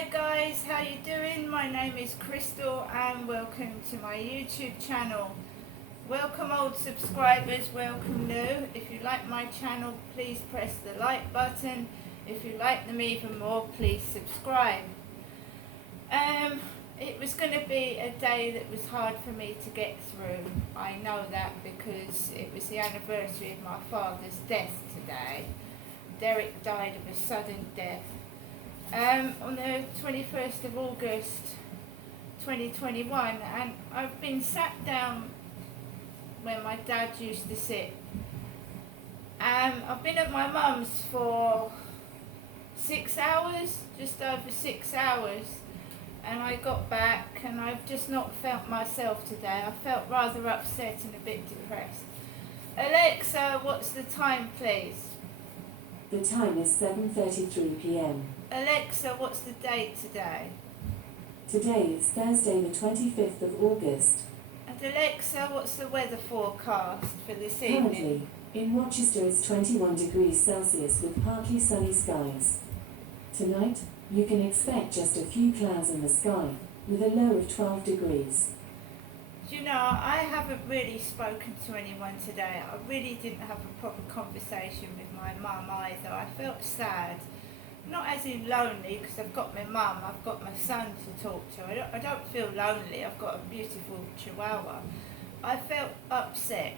Hi guys, how you doing? My name is Crystal and welcome to my YouTube channel. Welcome old subscribers, welcome new. If you like my channel, please press the like button. If you like them even more, please subscribe. It was going to be a day that was hard for me to get through. I know that because it was the anniversary of my father's death today. Derek died of a sudden death. On the 21st of August 2021, and I've been sat down where my dad used to sit. I've been at my mum's for 6 hours, just over 6 hours, and I got back and I've just not felt myself today. I felt rather upset and a bit depressed. Alexa, what's the time please? The time is 7:33 p.m. Alexa, what's the date today? Today is Thursday the 25th of August. And Alexa, what's the weather forecast for this evening? Currently, in Rochester it's 21 degrees Celsius with partly sunny skies. Tonight, you can expect just a few clouds in the sky, with a low of 12 degrees. Do you know, I haven't really spoken to anyone today. I really didn't have a proper conversation with my mum either. I felt sad. Not as in lonely, because I've got my mum, I've got my son to talk to. I don't feel lonely, I've got a beautiful chihuahua. I felt upset.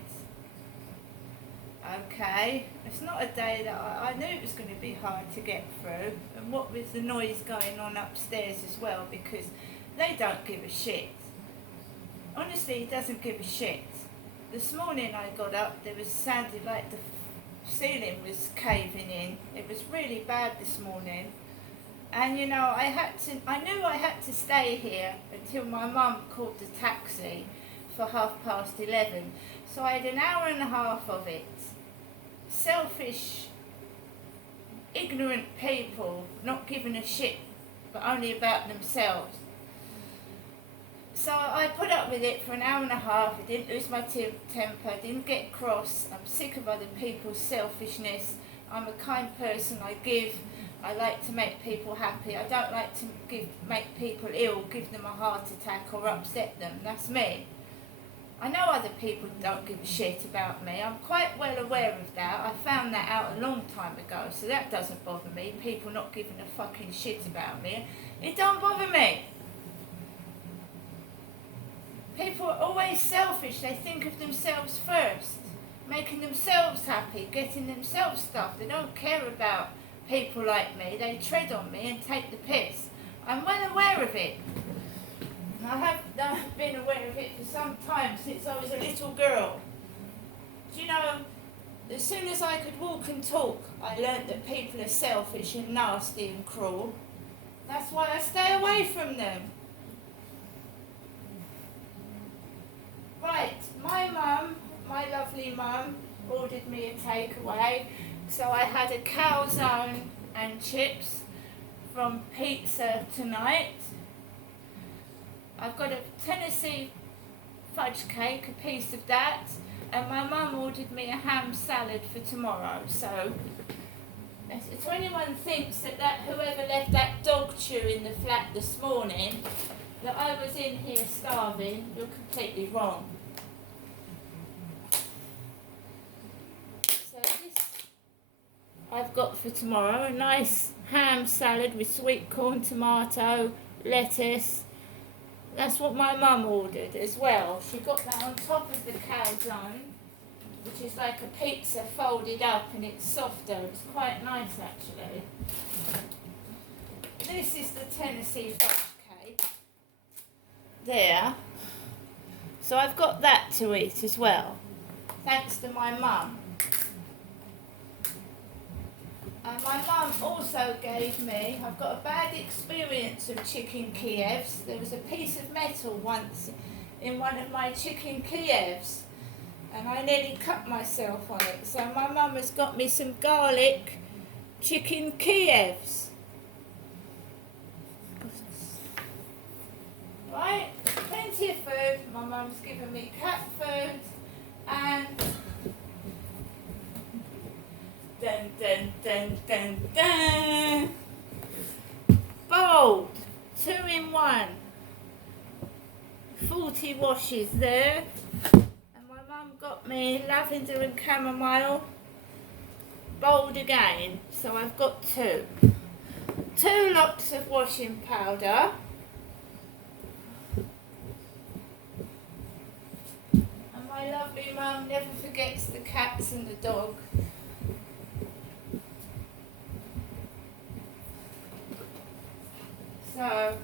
Okay, it's not a day that I knew it was going to be hard to get through. And what with the noise going on upstairs as well, because they don't give a shit. Honestly, he doesn't give a shit. This morning I got up, there was sounded like the ceiling was caving in. It was really bad this morning. And you know, I knew I had to stay here until my mum called the taxi for 11:30. So I had an hour and a half of it. Selfish, ignorant people, not giving a shit, but only about themselves. So I put up with it for an hour and a half. I didn't lose my temper, I didn't get cross. I'm sick of other people's selfishness. I'm a kind person, I like to make people happy. I don't like to make people ill, give them a heart attack or upset them. That's me. I know other people don't give a shit about me. I'm quite well aware of that. I found that out a long time ago, so that doesn't bother me. People not giving a fucking shit about me. It don't bother me. People are always selfish. They think of themselves first, making themselves happy, getting themselves stuff. They don't care about people like me. They tread on me and take the piss. I'm well aware of it. I have been aware of it for some time, since I was a little girl. Do you know, as soon as I could walk and talk, I learnt that people are selfish and nasty and cruel. That's why I stay away from them. Right, my mum, my lovely mum, ordered me a takeaway. So I had a calzone and chips from Pizza Tonight. I've got a Tennessee fudge cake, a piece of that, and my mum ordered me a ham salad for tomorrow. So if anyone thinks that whoever left that dog chew in the flat this morning, that I was in here starving, you're completely wrong. So this I've got for tomorrow, a nice ham salad with sweet corn, tomato, lettuce. That's what my mum ordered as well. She got that on top of the calzone, which is like a pizza folded up and it's softer. It's quite nice actually. This is the Tennessee fudge cake. There. So I've got that to eat as well, thanks to my mum. And my mum also gave me, I've got a bad experience of chicken Kievs. There was a piece of metal once in one of my chicken Kievs and I nearly cut myself on it. So my mum has got me some garlic chicken Kievs. Right, plenty of food. My mum's given me cat food and dun dun dun dun dun. Bold. one. 40 washes there. And my mum got me lavender and chamomile bowled again. So I've got 2. 2 lots of washing powder. And my lovely mum never forgets the cats and the dog. So,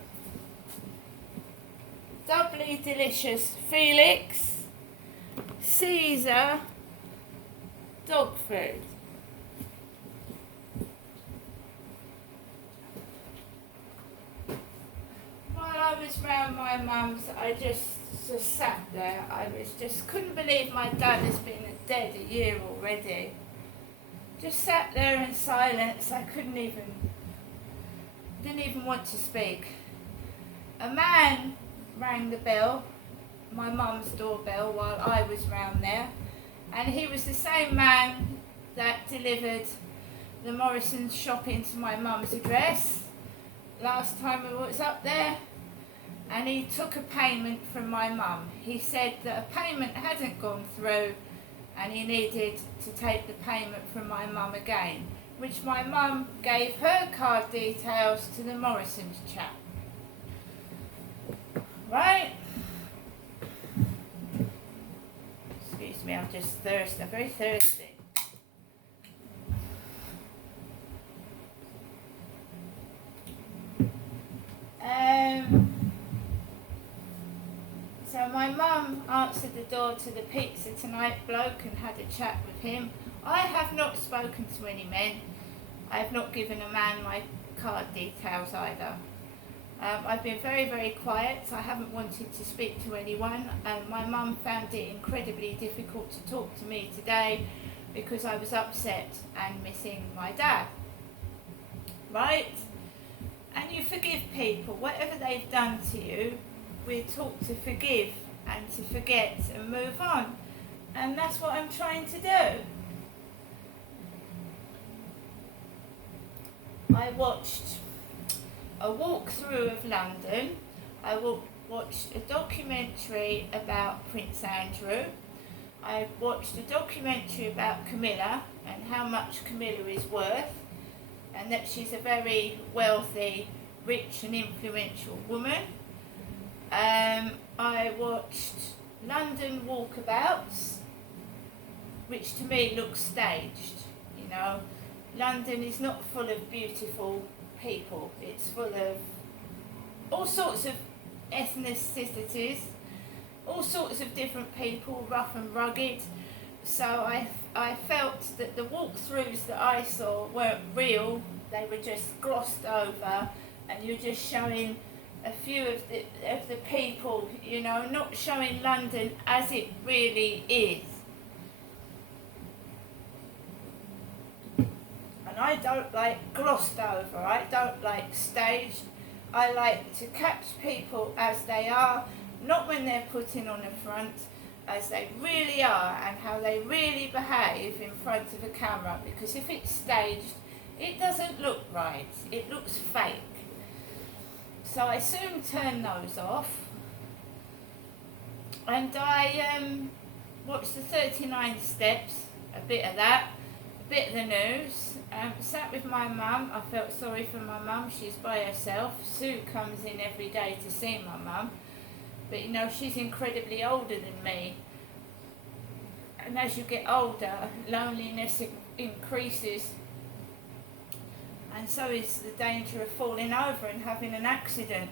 doubly delicious Felix, Caesar, dog food. While I was round my mum's, I just sat there. I couldn't believe my dad has been dead a year already. Just sat there in silence. I didn't even want to speak. A man rang the bell, my mum's doorbell, while I was round there, and he was the same man that delivered the Morrison's shopping to my mum's address last time I was up there, and he took a payment from my mum. He said that a payment hadn't gone through and he needed to take the payment from my mum again, which my mum gave her card details to the Morrison's chap. Right? Excuse me, I'm just thirsty. I'm very thirsty. So my mum answered the door to the Pizza Tonight bloke and had a chat with him. I have not spoken to any men. I have not given a man my card details either. I've been very, very quiet. I haven't wanted to speak to anyone. My mum found it incredibly difficult to talk to me today because I was upset and missing my dad. Right? And you forgive people. Whatever they've done to you, we're taught to forgive and to forget and move on. And that's what I'm trying to do. I watched a walkthrough of London. I watched a documentary about Prince Andrew. I watched a documentary about Camilla and how much Camilla is worth, and that she's a very wealthy, rich and influential woman. I watched London Walkabouts, which to me looks staged. You know, London is not full of beautiful people. It's full of all sorts of ethnicities, all sorts of different people, rough and rugged. So I felt that the walkthroughs that I saw weren't real. They were just glossed over, and you're just showing a few of the people, you know, not showing London as it really is. And I don't like glossed over, I don't like staged. I like to catch people as they are, not when they're putting on a front, as they really are and how they really behave in front of a camera, because if it's staged, it doesn't look right, it looks fake. So I soon turned those off, and I watched the 39 Steps, a bit of that, a bit of the news, sat with my mum. I felt sorry for my mum, she's by herself. Sue comes in every day to see my mum, but you know, she's incredibly older than me, and as you get older, loneliness increases. And so is the danger of falling over and having an accident.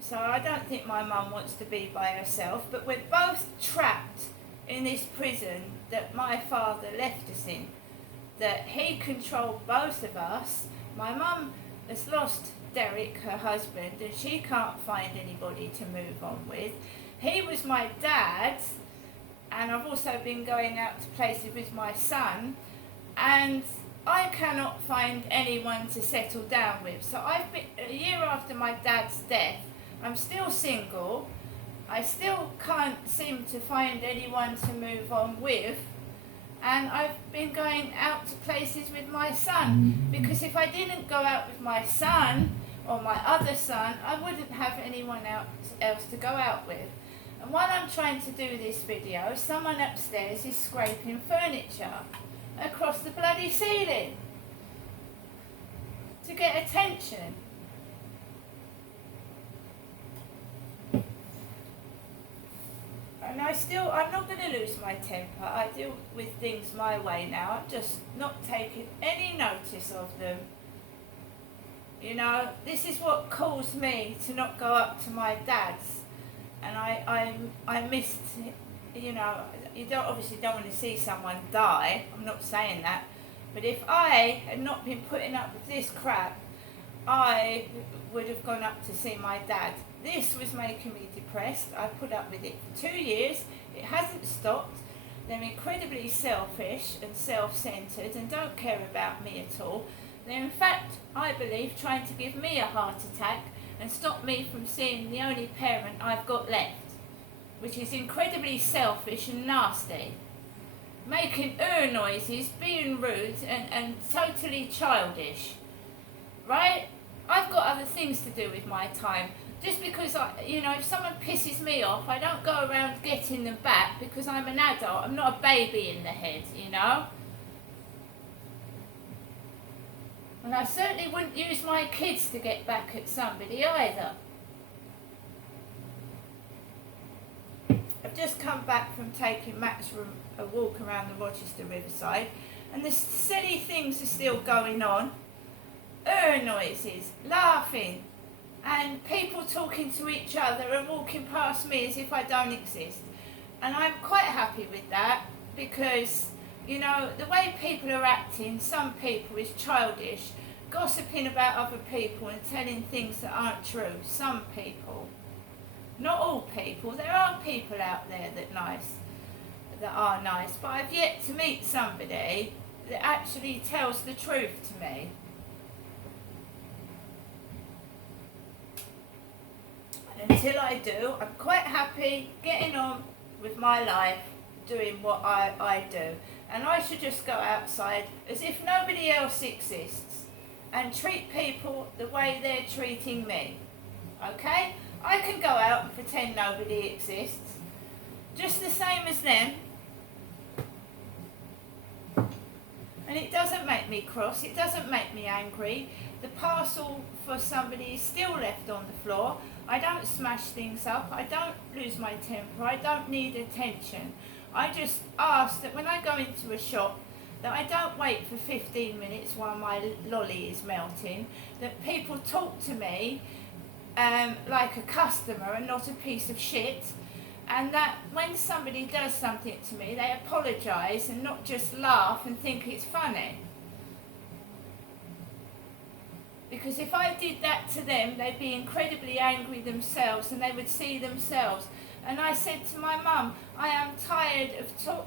So I don't think my mum wants to be by herself, but we're both trapped in this prison that my father left us in, that he controlled both of us. My mum has lost Derek, her husband, and she can't find anybody to move on with. He was my dad, and I've also been going out to places with my son, and I cannot find anyone to settle down with. So I've been, a year after my dad's death, I'm still single. I still can't seem to find anyone to move on with. And I've been going out to places with my son, because if I didn't go out with my son, or my other son, I wouldn't have anyone else to go out with. And while I'm trying to do this video, someone upstairs is scraping furniture across the bloody ceiling to get attention. And I'm not going to lose my temper. I deal with things my way now. I'm just not taking any notice of them. You know, this is what caused me to not go up to my dad's. And I missed, you know, obviously don't want to see someone die. I'm not saying that. But if I had not been putting up with this crap, I would have gone up to see my dad. This was making me depressed. I put up with it for 2 years. It hasn't stopped. They're incredibly selfish and self-centred and don't care about me at all. They're in fact, I believe, trying to give me a heart attack and stop me from seeing the only parent I've got left, which is incredibly selfish and nasty. Making noises, being rude and totally childish. Right? I've got other things to do with my time. Just because, if someone pisses me off, I don't go around getting them back because I'm an adult. I'm not a baby in the head, you know? And I certainly wouldn't use my kids to get back at somebody either. I've just come back from taking Max for a walk around the Rochester Riverside, and the silly things are still going on. Noises, laughing, and people talking to each other and walking past me as if I don't exist. And I'm quite happy with that because, you know, the way people are acting, some people, is childish, gossiping about other people and telling things that aren't true. Some people. Not all people. There are people out there that are nice, but I've yet to meet somebody that actually tells the truth to me. Until I do, I'm quite happy getting on with my life, doing what I do. And I should just go outside as if nobody else exists and treat people the way they're treating me. Okay? I can go out and pretend nobody exists, just the same as them. And it doesn't make me cross, it doesn't make me angry. The parcel for somebody is still left on the floor. I don't smash things up, I don't lose my temper, I don't need attention. I just ask that when I go into a shop, that I don't wait for 15 minutes while my lolly is melting, that people talk to me like a customer and not a piece of shit, and that when somebody does something to me, they apologise and not just laugh and think it's funny. Because if I did that to them, they'd be incredibly angry themselves and they would see themselves. And I said to my mum, I am tired of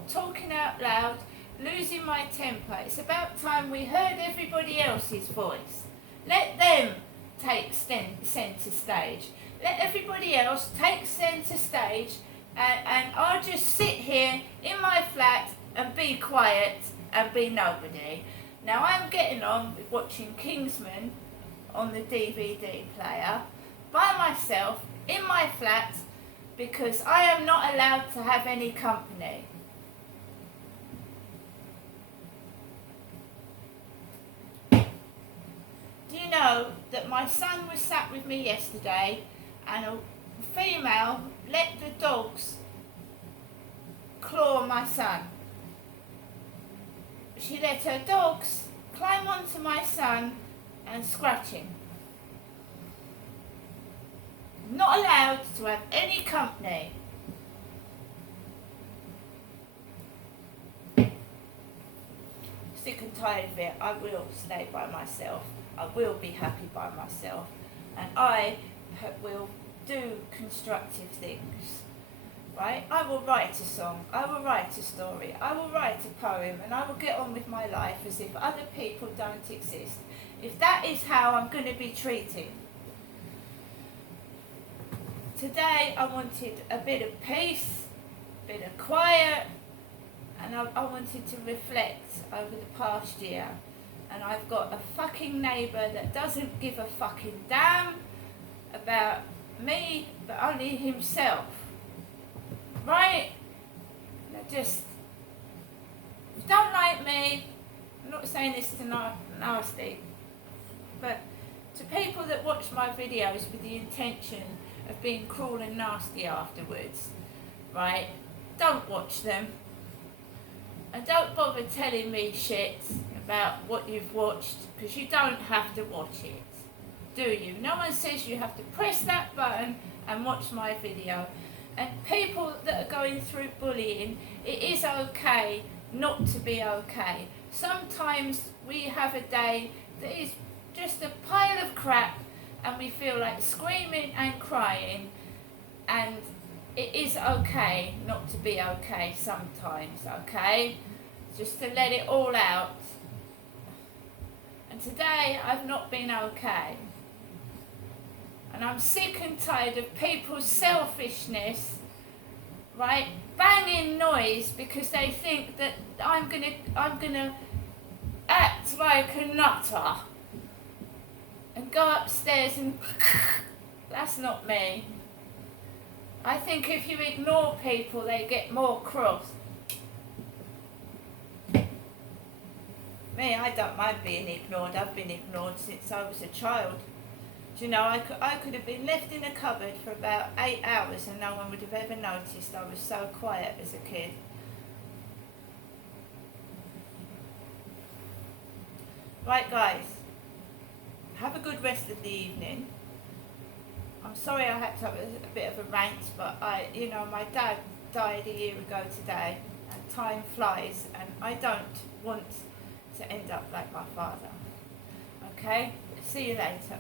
talking out loud, losing my temper. It's about time we heard everybody else's voice. Let them take centre stage. Let everybody else take centre stage, and I'll just sit here in my flat and be quiet and be nobody. Now I'm getting on with watching Kingsman on the DVD player by myself in my flat because I am not allowed to have any company. Do you know that my son was sat with me yesterday and a female let the dogs claw my son? She let her dogs climb onto my son and scratch him. Not allowed to have any company. Sick and tired of it. I will stay by myself. I will be happy by myself. And I will do constructive things. Right? I will write a song. I will write a story. I will write a poem. And I will get on with my life as if other people don't exist. If that is how I'm going to be treated. Today I wanted a bit of peace, a bit of quiet, and I wanted to reflect over the past year and I've got a fucking neighbour that doesn't give a fucking damn about me, but only himself. Right? Now just, if you don't like me, I'm not saying this to nasty, but to people that watch my videos with the intention of being cruel and nasty afterwards, right? Don't watch them. And don't bother telling me shit about what you've watched, because you don't have to watch it, do you? No one says you have to press that button and watch my video. And people that are going through bullying, it is okay not to be okay. Sometimes we have a day that is just a pile of crap and we feel like screaming and crying, and it is okay not to be okay sometimes, okay? Just to let it all out. And today I've not been okay. And I'm sick and tired of people's selfishness, right? Banging noise because they think that I'm gonna act like a nutter and go upstairs and that's not me. I think if you ignore people, they get more cross. Me, I don't mind being ignored. I've been ignored since I was a child. Do you know, I could have been left in a cupboard for about 8 hours and no one would have ever noticed. I was so quiet as a kid. Right guys, have a good rest of the evening. I'm sorry I had to have a bit of a rant, but my dad died a year ago today and time flies and I don't want to end up like my father. Okay? See you later.